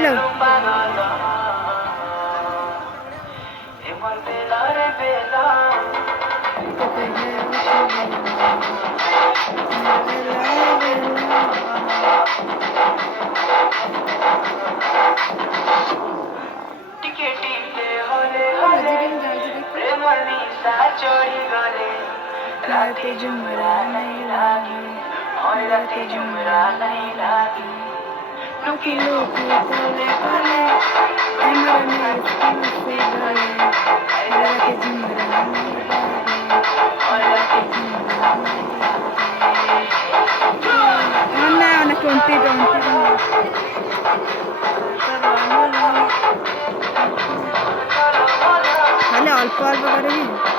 এলো राते जुमरा नहीं लागे राते जुमरा नहीं लागे लुकी लुकी तले तले एमरने से गले राते जुमरा नहीं लागे राते जुमरा नहीं लागे ana contigo তাহলে অল্প অল্প করে